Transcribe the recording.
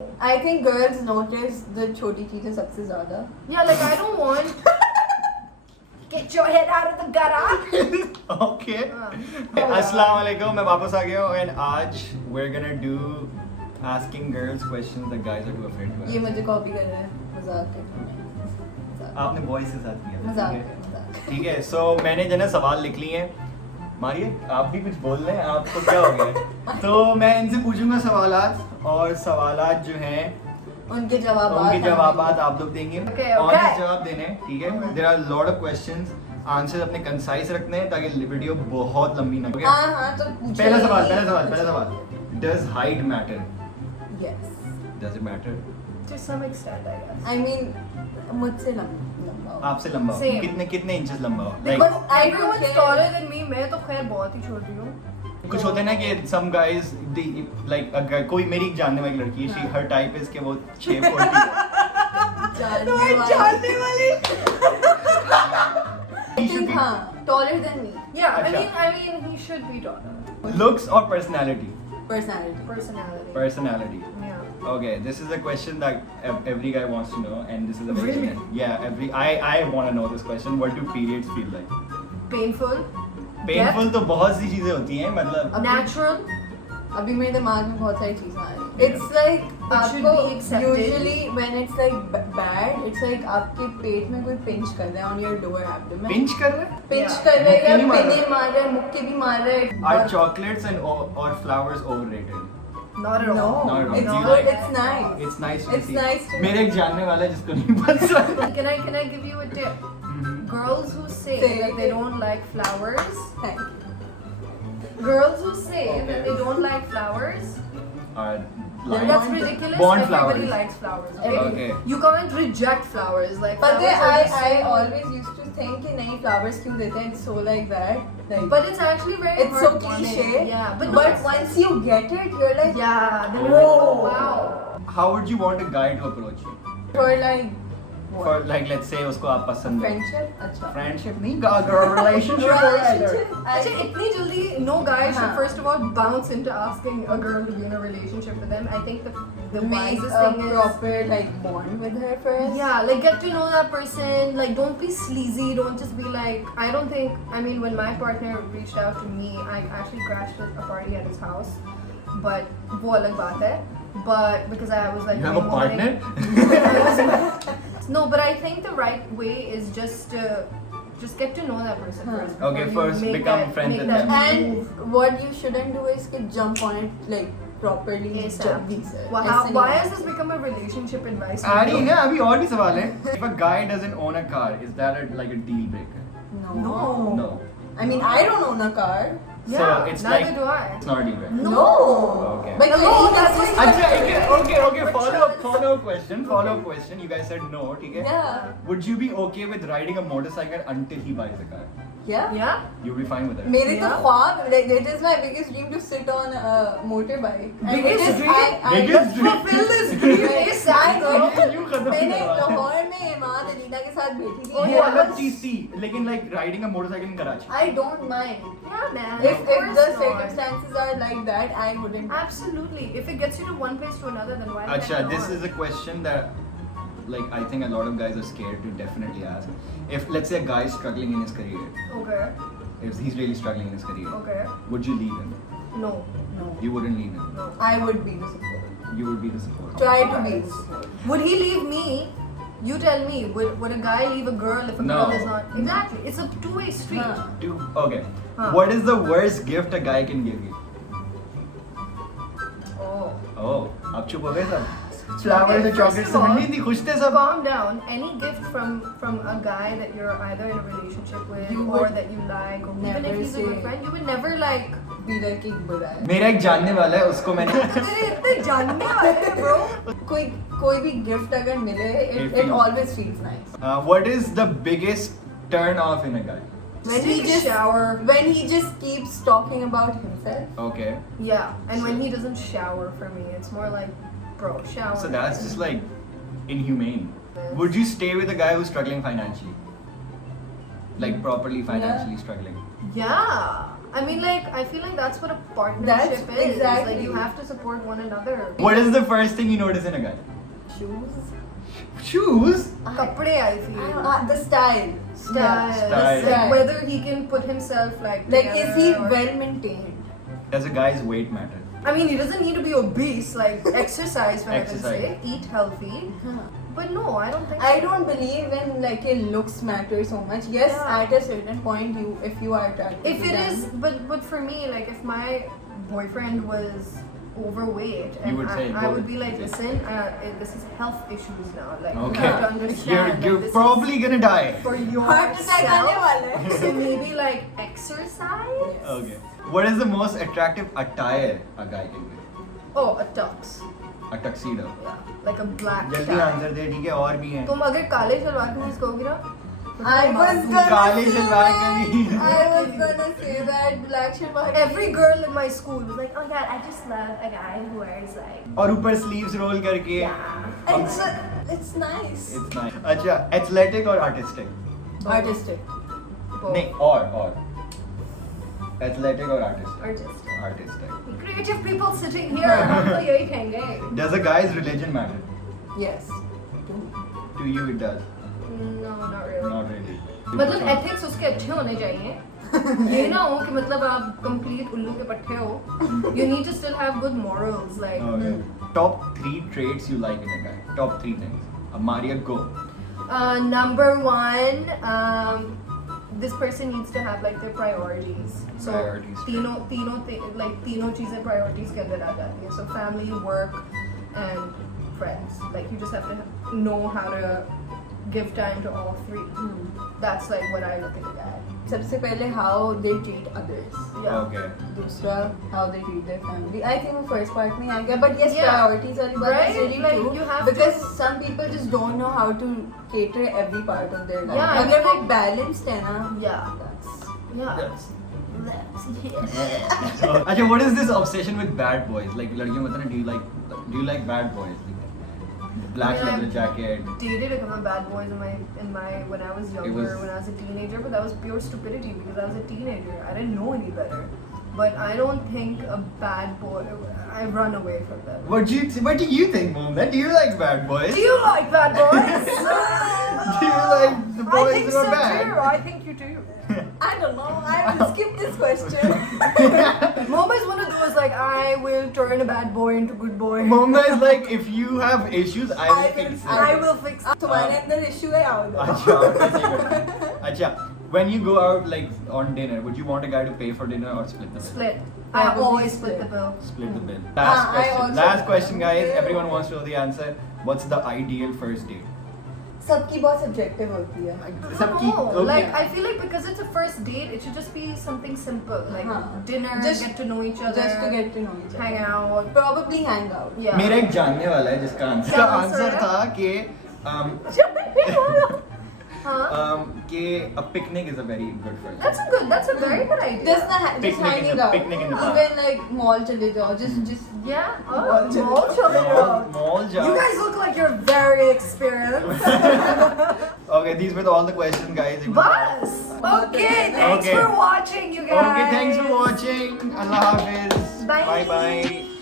I think girls notice the छोटी चीजें सबसे ज़्यादा. Yeah, like I don't want. Get your head out of the gutter. Okay. अस्सलाम वालेकुम, मैं वापस आ गया हूँ and आज we're gonna do asking girls questions that guys are too afraid to ये ask. मुझे कॉपी कर रहा है. मजाक कर रहा है. आपने boys के साथ किया था, मजाक ठीक है? मजाक. ठीक है, so मैंने जो है सवाल लिख लिए हैं. मारिए, आप भी कुछ बोल रहे हैं, आपको क्या हो गया? तो मैं इनसे पूछूंगा सवालात और सवालात जो हैं उनके जवाब आप लोग देंगे. Okay, Honest okay. जवाब देने हैं, ठीक है? There are a lot of questions. Answer अपने कंसाइज रखने हैं ताकि वीडियो बहुत लंबी ना हो. हाँ तो पूछो. पहला सवाल. Does height matter? Yes. Does it matter? To some extent, I guess. I mean मुझसे लंबा हो. आपसे लंबा हो. Same. कितने इंचेस लंबा हो? Because I don't Everyone's care. taller than me. मैं तो खैर बहुत ही छोटी हूँ. कुछ होते हैं ना कि some guys like अगर कोई मेरी एक जानने वाली लड़की है, she her type is कि वो 6 फुट जानने वाली. I He should think be- हाँ taller than me. Yeah, अच्छा. I mean, he should be taller. looks or personality? Personality. Personality. Personality. Yeah. Okay, this is a question that every guy wants to know, and this is a very Really? yeah. I want to know this question. What do periods feel like? Painful. Painful तो बहुत सी चीजें होती हैं, मतलब Natural. अभी मेरे दिमाग में बहुत सारी चीजें आ रही हैं. It's like should आपको be accepted. usually when it's like bad, it's like आपके पेट में कोई pinch कर रहा है on your lower abdomen. pinch कर रहे हैं? Pinch Yeah. कर रहा है या मुक्के नहीं मार रहा. पिने मार रहा है, मुक्के भी मार रहा है. Are but- chocolates and or flowers overrated? Not at No, all. Not at all. it's Do you good. like- It's nice. It's nice to It's see. nice to- मेरे एक जानने वाला है जिसको नहीं पसंद. Can I give you a tip? Girls who say Say that it. they don't like flowers. Thank you. Girls who say Okay. that they don't like flowers. Are Like- That's Born- ridiculous. born Everybody flowers. likes flowers. Okay. You can't reject flowers. Like. But flowers are just I so- always used to think कि नहीं flowers क्यों देते हैं? It's so like that. Like, But it's actually very. it's so heartwarming. cliche. Yeah, but no. But once you get it, you're like Yeah, they're like, oh Oh. wow. How would you want a guy to approach you? for like For like let's say उसको आप पसंद हो. friendship. अच्छा. Friendship नहीं, girl relationship or either. Relationship. Actually, itni jaldi, no guy should हाँ. first of all bounce into asking a girl to be in a relationship with them. I think the Make wisest a thing is. proper like bond with her first. Yeah, like get to know that person. Like, don't be sleazy. Don't just be like. I don't think. I mean, when my partner reached out to me, I actually crashed at a party at his house. But वो अलग बात है. But because I was like. You have a partner? No, but I think the right way is just get to know that person Huh. first. Okay, before you first make become that- friends make with that them. move. And what you shouldn't do is to jump on it like properly. ASAP. जल्दी से. Wow, ऐसे why नहीं. has this become a relationship advice? आ रही है, अभी और भी सवाल है. If a guy doesn't own a car, is that like a deal breaker? No. No. I mean, I don't own a car. Yeah, So it's neither like do I. it's not a deal breaker. No. Okay. But Hello, like, that's it's- why- अच्छा, okay. Follow up question. You guys said no, ठीक है? Yeah. Would you be okay with riding a motorcycle until he buys a car? Yeah. Yeah? You'd be fine with that. मेरे तो Yeah. ख्वाब like it is my biggest dream to sit on a motorbike. And Biggest it is- dream? I Biggest dream? Fulfill this dream ASAP. I know. क्यों खत्म मैंने करवा रहे हो? लाहौर में इमाद अलीना के साथ बैठी थी. वो and I अलग was- चीज थी, लेकिन like riding a motorcycle in Karachi. I don't mind. Yeah, man. If of the course not. circumstances are like that, I wouldn't. Absolutely. If it gets you to one place to another, then why the Acha, heck this not? is a question that like I think a lot of guys are scared to definitely ask. If let's say a guy is struggling in his career, Okay. if he's really struggling in his career, Okay. would you leave him? No. No. You wouldn't leave him. No. I would be the support. You would be the support. Try to be the support. Would he leave me? You tell me. Would a guy leave a girl if a No. girl is not? Exactly. It's a two-way street. Huh. Okay. Huh. What is the worst gift a guy can give you? Oh. Oh, आप चुप हो गए सब? Flowers and first chocolates of से all, मिलनी थी, खुश थे सब. Calm down. Any gift from a guy that you're either in a relationship with You or would that you like, or even never if he's a good say- friend, you would never like. Be like एक बुरा है. मेरा एक जानने वाला है, उसको मैंने तेरे इतने जानने वाले हैं, bro. कोई भी गिफ्ट अगर मिले, It it feels- always feels nice. What is the biggest turn off in a guy? When he he just shower. when he just keeps talking about himself. Okay. Yeah, and when he doesn't shower for me, it's more like, bro, shower. So that's just like inhumane. Would you stay with a guy who's struggling financially? Like properly financially struggling? Yeah. I mean, like, I feel like that's what a partnership That's is. exactly. Like, you have to support one another. What is the first thing you notice in a guy? Shoes. Shoes? Kapde, I feel. The style. Style. Style. Like, whether he can put himself, like, Like, is he together or- well maintained? Does a guy's weight matter? I mean, he doesn't need to be obese. Like, exercise, for heaven's Exercise. sake. Eat healthy. But no, I don't think I so. don't believe in like your looks matter so much. Yes, Yeah. at a certain point, if you are attracted. If to it them. is, but for me, like, if my boyfriend was overweight, You and would say, I go would be with- like, listen, this is health issues now. Like, you Okay. have to understand. You're that this probably gonna die. is for heart attack आने yourself. वाला है. So maybe like exercise. Okay. What is the most attractive attire a guy can wear? Oh, a tux. A tuxedo. Yeah, like a black जल्दी tie. Answer दे, ठीक है, और भी हैं. तुम अगर काले सलवार कमीज कहोगी ना तो I तुम was मार दूंगी। gonna काले say सलवार that. कमीज. I was gonna say that black shalwar. Every girl in my school was like, oh my god, I just love a guy who wears like. और ऊपर sleeves roll करके. Yeah. It's nice. It's nice. अच्छा, athletic और artistic? Artistic. Both. नहीं, और. Athletic और artistic? Artistic. Artistic. Creative people sitting here, हम तो यही कहेंगे. Does a guy's religion matter? Yes. To you it does. No, not really. Not really. मतलब ethics उसके अच्छे होने चाहिए. ये ना हो कि मतलब आप complete उल्लू के पट्टे हो. You need to still have good morals, like. Okay. Top 3 traits you like in a guy. Top 3 things. Maria, go. Number one, this person needs to have like their priorities. So Priorities. तीनों चीजें priorities के अंदर आ जाती हैं. So family, work, and friends. Like you just have to know how to give time to all three. That's like what I look at that. सबसे पहले how they treat others. Yeah. Okay. दूसरा how they treat their family. I think वो first part में आ गया. But yes, Yeah. priorities वाली बात Right? is really Like, true. you have because to- some people just don't know how to cater every part of their life. Yeah, I अगर mean, वो like- balanced है ना. Yeah. That's Yeah. Yes. Yeah. अच्छा, what is this obsession with bad boys? Like लड़कियों में do you like bad boys? Like, black I mean, leather I've jacket. Dated a couple of bad boys in my when I was younger, was- when I was a teenager, but that was pure stupidity because I was a teenager. I didn't know any better. But I don't think a bad boy. I run away from them. What do you think, Mom? Do you like bad boys? Do you like bad boys? Do you like the I boys think who so are bad? too. I think you do. I don't know. I will skip this question. Mom is one of those like I will turn a bad boy into good boy. Mama is like, if you have issues, I will fix it. I will fix. तुम्हारे अंदर issue है आओ दो. अच्छा, अच्छा. When you go out like on dinner, would you want a guy to pay for dinner or split the bill? Split. I I would always split. split the bill. Split the bill. I Last question. also- Last question, guys. Everyone wants to know the answer. What's the ideal first date? सबकी बहुत subjective होती है. सबकी- No, okay. like I feel like because it's a first date, it should just be something simple, like dinner, Just- get to know each other, Just to get to know each other. hang out. Probably hang out. Yeah. मेरा एक जानने वाला है जिसका answer क्या answer answer था कि Huh? कि a picnic is a very good first. That's a very good idea. Just Picnic in hanging the- out. picnic in the park. Even like mall चले जाओ. Just Yeah. Oh, Mall chale mall jao. chale jao. Mall You jao. guys look like you're very experienced. Okay, these were all the questions, guys. It was- Bus. Okay, thanks Okay. for watching, you guys. Okay, thanks for watching. Allah Hafiz. Bye. Bye bye.